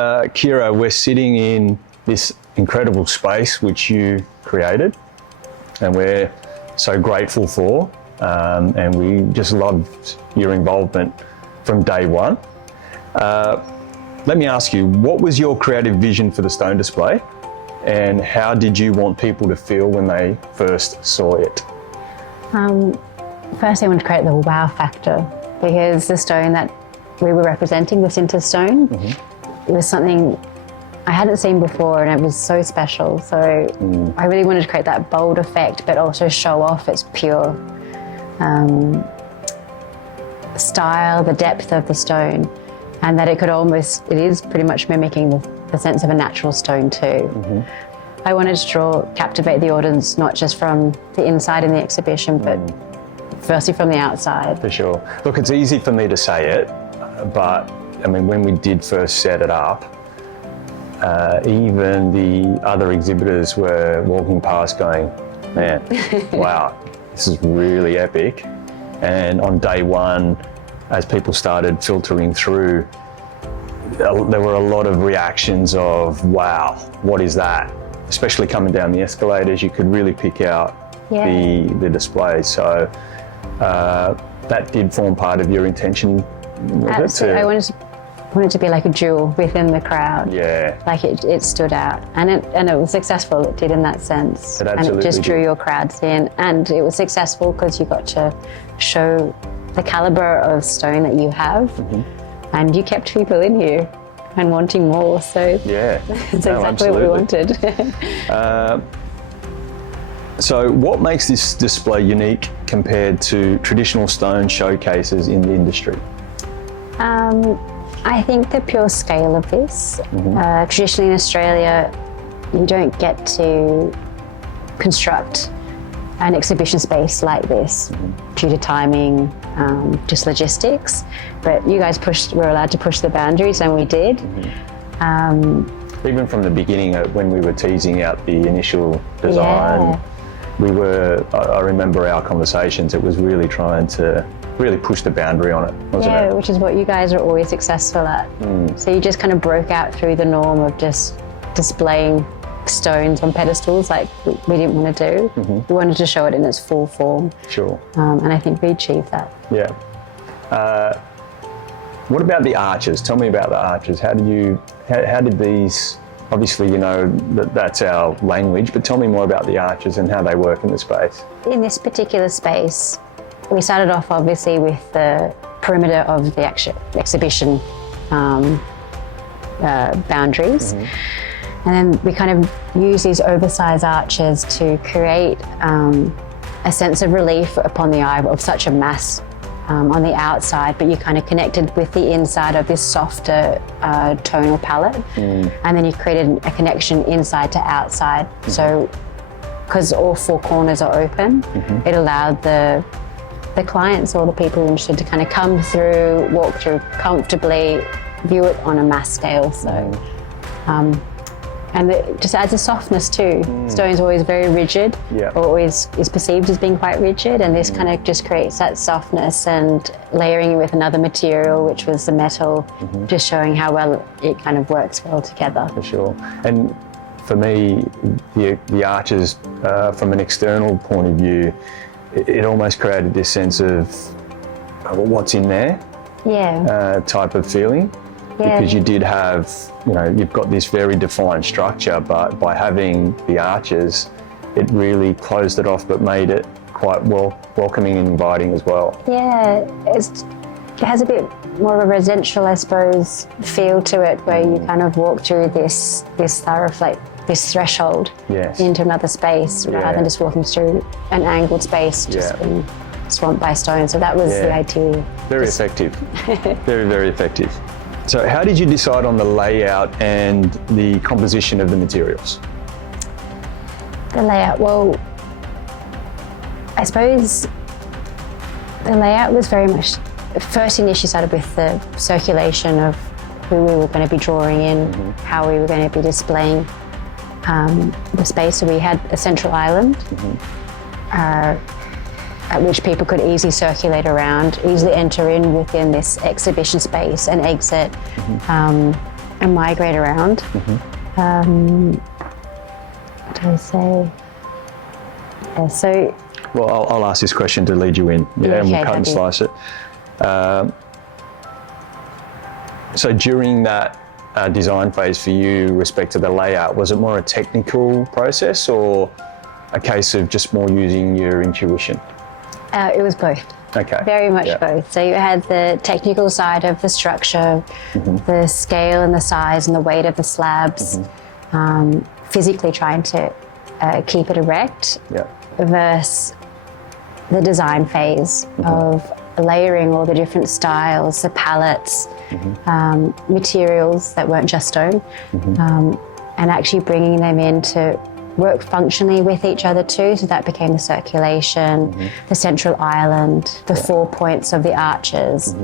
Kira, we're sitting in this incredible space which you created, and we're so grateful for, and we just loved your involvement from day one. Let me ask you, what was your creative vision for the stone display, and how did you want people to feel when they first saw it? First, I wanted to create the wow factor, because the stone that we were representing, the Sintered stone, it was something I hadn't seen before, and it was so special. So I really wanted to create that bold effect, but also show off its pure style, the depth of the stone, and that it is pretty much mimicking the sense of a natural stone too. I wanted to captivate the audience, not just from the inside in the exhibition, but firstly from the outside. For sure. Look, it's easy for me to say it, but I mean, when we did first set it up, even the other exhibitors were walking past going, man, wow, this is really epic. And on day one, as people started filtering through, there were a lot of reactions of, wow, what is that? Especially coming down the escalators, you could really pick out the display. So that did form part of your intention, was it? I wanted it to be like a jewel within the crowd. Yeah. Like it stood out, and it was successful. It did in that sense. It absolutely and it just drew did. your crowds in, and it was successful because you got to show the caliber of stone that you have, and you kept people in here and wanting more. So yeah, it's exactly what we wanted. So what makes this display unique compared to traditional stone showcases in the industry? I think the pure scale of this. Traditionally in Australia, you don't get to construct an exhibition space like this due to timing, just logistics. But you guys were allowed to push the boundaries, and we did. Even from the beginning, when we were teasing out the initial design, I remember our conversations, it was really trying to really push the boundary on it, wasn't it? Yeah, which is what you guys are always successful at. So you just kind of broke out through the norm of just displaying stones on pedestals like we didn't want to do. We wanted to show it in its full form. Sure. And I think we achieved that. Yeah. What about the arches? Tell me about the arches. How did these, obviously you know that's our language, but tell me more about the arches and how they work in the space. In this particular space, we started off obviously with the perimeter of the exhibition boundaries. And then we kind of use these oversized arches to create a sense of relief upon the eye of such a mass on the outside, but you kind of connected with the inside of this softer tonal palette. And then you created a connection inside to outside. So, because all four corners are open, it allowed the clients or the people interested to kind of come through, walk through comfortably, view it on a mass scale. So, and it just adds a softness too. Stone's always very rigid, or always is perceived as being quite rigid, and this kind of just creates that softness, and layering it with another material, which was the metal, just showing how well it kind of works well together. For sure. And for me, the arches, from an external point of view, it almost created this sense of what's in there type of feeling. Because you did have, you've got this very defined structure, but by having the arches, it really closed it off, but made it quite welcoming and inviting as well. Yeah, it has a bit more of a residential, I suppose, feel to it, where you kind of walk through this thoroughfare, this threshold into another space, rather than just walking through an angled space, just being swamped by stone. So that was the idea. Very effective. Very, very effective. So how did you decide on the layout and the composition of the materials? The layout, well, I suppose the layout was very much, first initially started with the circulation of who we were going to be drawing in, how we were going to be displaying the space. So we had a central island at which people could easily circulate around, easily enter in within this exhibition space and exit. and migrate around. What do I say? Yeah, so. Well, I'll ask this question to lead you in, and we'll cut and slice it. So during that design phase for you, respect to the layout, was it more a technical process or a case of just more using your intuition? It was both. Okay. Very much both. So you had the technical side of the structure, the scale and the size and the weight of the slabs, physically trying to keep it erect, versus the design phase of layering all the different styles, the palettes, materials that weren't just stone, and actually bringing them in to work functionally with each other too. So that became the circulation, the central island, the 4 points of the arches.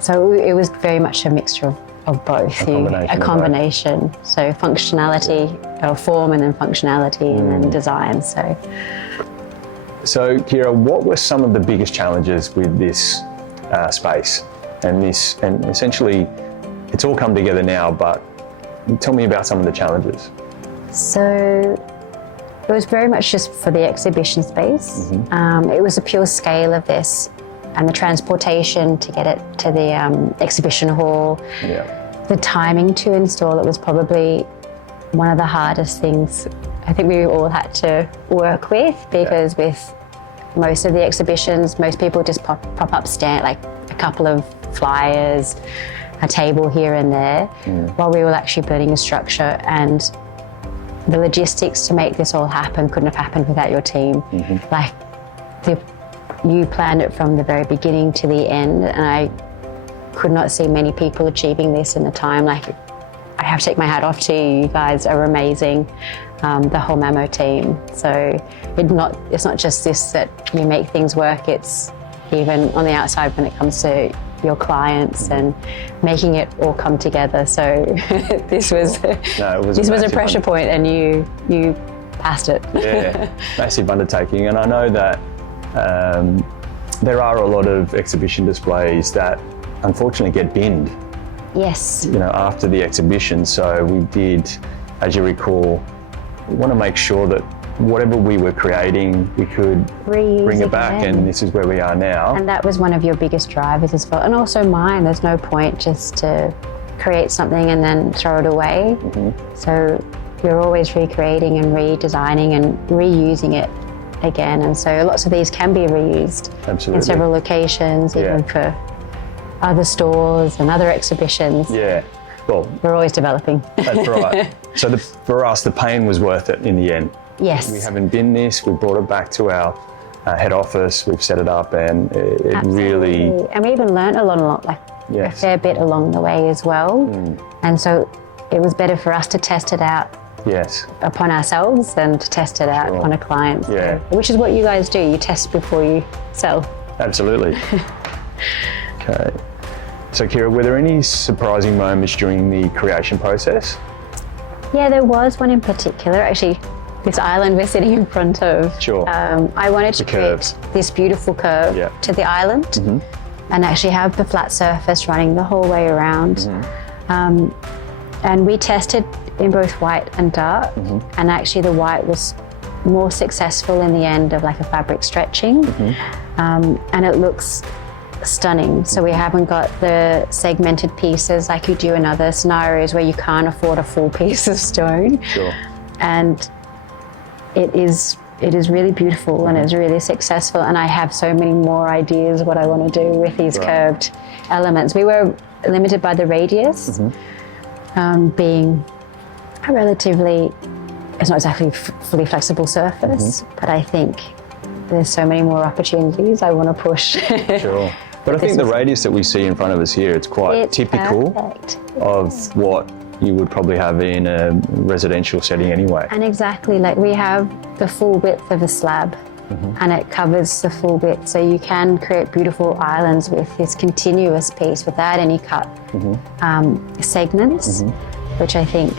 So it was very much a mixture of both. A combination. So functionality, or form, and then functionality, and then design. So Kira, what were some of the biggest challenges with this space? And essentially, it's all come together now, but tell me about some of the challenges. So it was very much just for the exhibition space. It was a pure scale of this, and the transportation to get it to the exhibition hall. The timing to install it was probably one of the hardest things I think we all had to work with, because with most of the exhibitions, most people just pop up like a couple of flyers, a table here and there, while we were actually building a structure. And the logistics to make this all happen couldn't have happened without your team. Like, you planned it from the very beginning to the end, and I could not see many people achieving this in the time. Like, I have to take my hat off to you. You guys are amazing, the whole Mamo team. So it's not just this that you make things work, it's even on the outside when it comes to your clients and making it all come together. So this was a pressure point, and you passed it. Massive undertaking. And I know that there are a lot of exhibition displays that unfortunately get binned. Yes. After the exhibition. So we did, as you recall, want to make sure that whatever we were creating, we could bring it back, and this is where we are now. And that was one of your biggest drivers as well, and also mine. There's no point just to create something and then throw it away. So you're always recreating and redesigning and reusing it again, and so lots of these can be reused in several locations, even for other stores and other exhibitions. Well, we're always developing. That's right. So for us, the pain was worth it in the end. Yes. We haven't binned this. We brought it back to our head office. We've set it up, and it really. And we even learned a lot, like a fair bit along the way as well. And so it was better for us to test it out. Upon ourselves than to test it out on a client. Which is what you guys do. You test before you sell. Absolutely. Okay. So Kira, were there any surprising moments during the creation process? Yeah, there was one in particular. Actually, this island we're sitting in front of. I wanted to create this beautiful curve to the island, and actually have the flat surface running the whole way around. And we tested in both white and dark, and actually the white was more successful in the end of like a fabric stretching, and it looks stunning. So we haven't got the segmented pieces like you do in other scenarios where you can't afford a full piece of stone. And it is really beautiful, and it's really successful, and I have so many more ideas what I want to do with these curved elements. We were limited by the radius, being a relatively, it's not exactly fully flexible surface, but I think there's so many more opportunities I want to push. But I think the radius that we see in front of us here, it's quite typical of what you would probably have in a residential setting anyway. And exactly, like we have the full width of a slab, and it covers the full width, so you can create beautiful islands with this continuous piece without any cut segments, which I think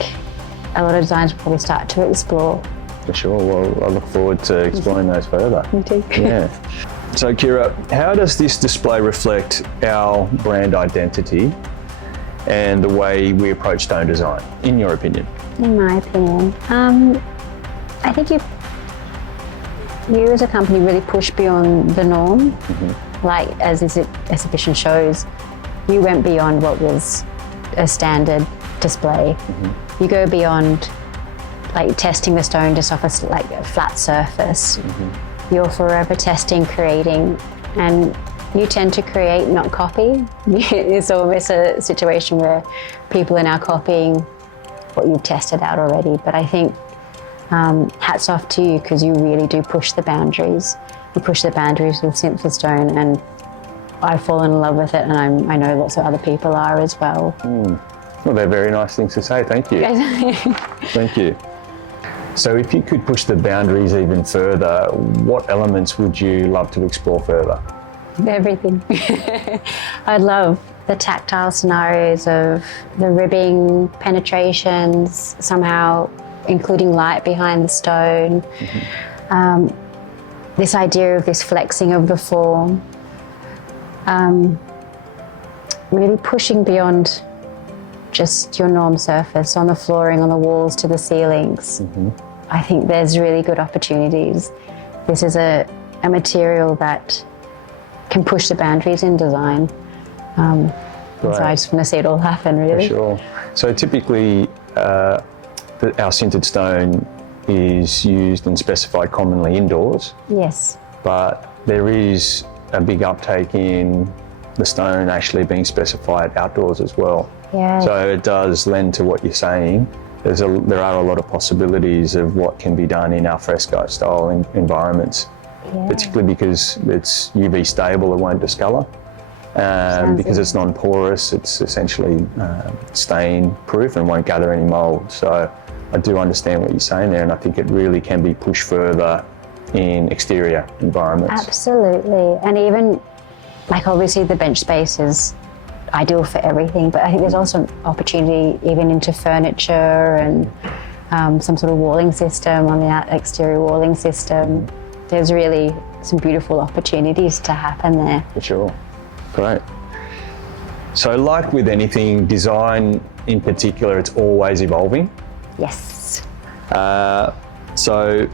a lot of designers will probably start to explore. For sure. Well, I look forward to exploring those further. Me too. So Kira, how does this display reflect our brand identity, and the way we approach stone design, in your opinion? In my opinion, I think you as a company really push beyond the norm. Like as this exhibition shows, you went beyond what was a standard display. You go beyond like testing the stone just off a flat surface. You're forever testing, creating, and you tend to create, not copy. It's almost a situation where people are now copying what you've tested out already. But I think hats off to you, because you really do push the boundaries. You push the boundaries with Sintered stone, and I've fallen in love with it, and I know lots of other people are as well. Well, they're very nice things to say. Thank you. Thank you. So if you could push the boundaries even further, what elements would you love to explore further? Everything. I'd love the tactile scenarios of the ribbing, penetrations, somehow including light behind the stone. This idea of this flexing of the form. Really pushing beyond just your norm surface on the flooring, on the walls to the ceilings. I think there's really good opportunities. This is a material that can push the boundaries in design. So I just want to see it all happen, really. For sure. So typically, our sintered stone is used and specified commonly indoors. Yes. But there is a big uptake in the stone actually being specified outdoors as well. Yeah. So it does lend to what you're saying. There are a lot of possibilities of what can be done in al fresco style environments, particularly because it's UV stable, it won't discolour. Because it's non-porous, it's essentially stain proof and won't gather any mould. So I do understand what you're saying there, and I think it really can be pushed further in exterior environments. Absolutely. And even, like, obviously the bench space is ideal for everything, but I think there's also an opportunity even into furniture and some sort of walling system on the exterior walling system. There's really some beautiful opportunities to happen there. For sure. Great. So like with anything, design in particular, it's always evolving. Yes. So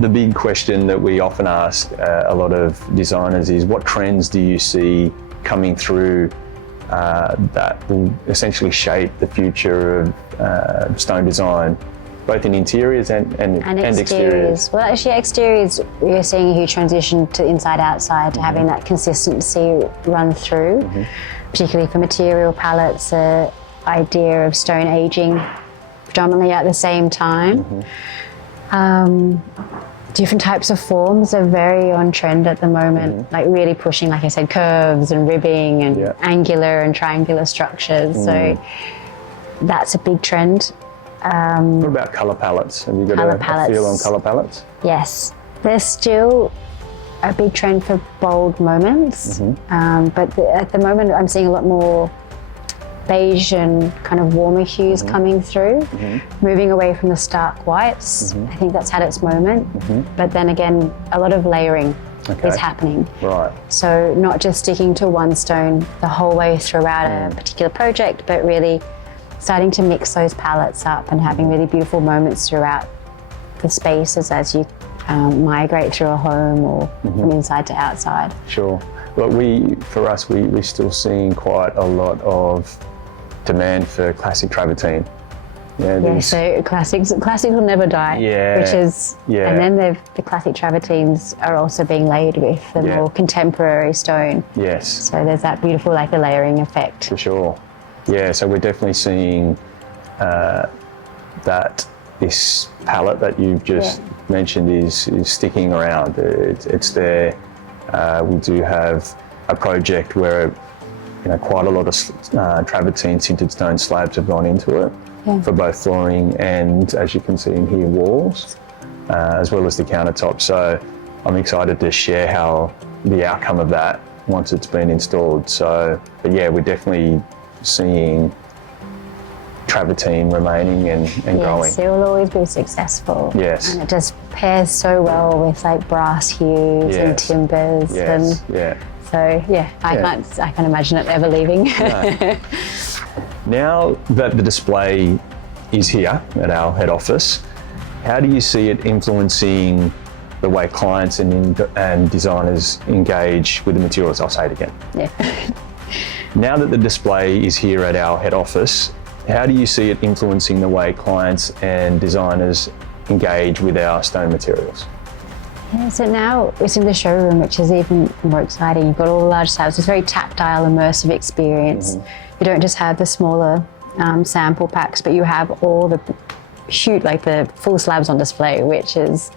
the big question that we often ask a lot of designers is, what trends do you see coming through that will essentially shape the future of stone design, both in interiors and exteriors? Well, actually, exteriors, we're seeing a huge transition to inside-outside, to having that consistency run through, particularly for material palettes, the idea of stone aging predominantly at the same time. Different types of forms are very on trend at the moment, like really pushing, like I said, curves and ribbing and angular and triangular structures. So that's a big trend. What about colour palettes? Have you got a feel on colour palettes? Yes, there's still a big trend for bold moments, but at the moment I'm seeing a lot more beige and kind of warmer hues coming through, moving away from the stark whites. I think that's had its moment, but then again, a lot of layering is happening. Right. So not just sticking to one stone the whole way throughout a particular project, but really starting to mix those palettes up and having really beautiful moments throughout the spaces as you migrate through a home or from inside to outside. Sure. But we're still seeing quite a lot of demand for classic travertine. So classics will never die. Which is, and then the classic travertines are also being laid with the more contemporary stone. Yes. So there's that beautiful, like, the layering effect. For sure. Yeah, so we're definitely seeing that this palette that you've just mentioned is sticking around. It's there. We do have a project where quite a lot of travertine sintered stone slabs have gone into it for both flooring and, as you can see in here, walls, as well as the countertop. So I'm excited to share how the outcome of that once it's been installed. So, but yeah, we're definitely seeing travertine remaining and growing. Yes, it will always be successful. Yes. And it just pairs so well with like brass hues and timbers. So I can't imagine it ever leaving. No. Now that the display is here at our head office, how do you see it influencing the way clients and designers engage with the materials? I'll say it again. Yeah. Now that the display is here at our head office, how do you see it influencing the way clients and designers engage with our stone materials? Yeah, so now it's in the showroom, which is even more exciting. You've got all the large slabs. It's a very tactile, immersive experience. You don't just have the smaller sample packs, but you have all the the full slabs on display, which is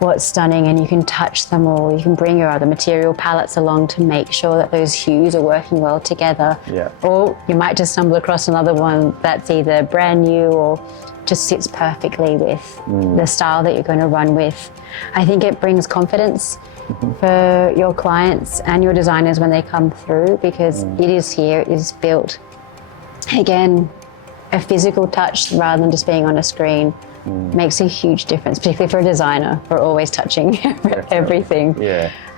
what's stunning. And you can touch them all. You can bring your other material palettes along to make sure that those hues are working well together. Or you might just stumble across another one that's either brand new or just sits perfectly with the style that you're going to run with. I think it brings confidence for your clients and your designers when they come through, because it is here, it is built. Again, a physical touch rather than just being on a screen makes a huge difference, particularly for a designer. We're always touching everything.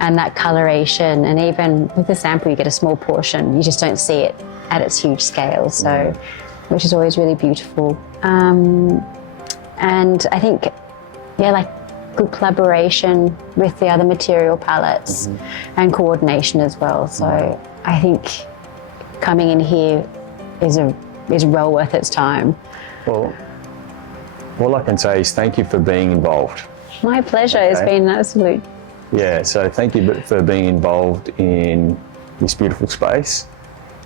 And that coloration, and even with the sample you get a small portion, you just don't see it at its huge scale, so which is always really beautiful. And I think, good collaboration with the other material palettes and coordination as well. So I think coming in here is well worth its time. Well, all I can say is thank you for being involved. My pleasure. It's been an absolute. Yeah, so thank you for being involved in this beautiful space,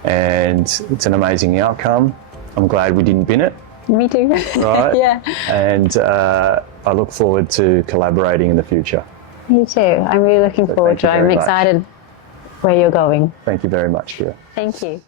and it's an amazing outcome. I'm glad we didn't bin it. Me too. Right? Yeah. And I look forward to collaborating in the future. Me too. I'm really looking forward to it. I'm excited where you're going. Thank you very much, Shira. Thank you.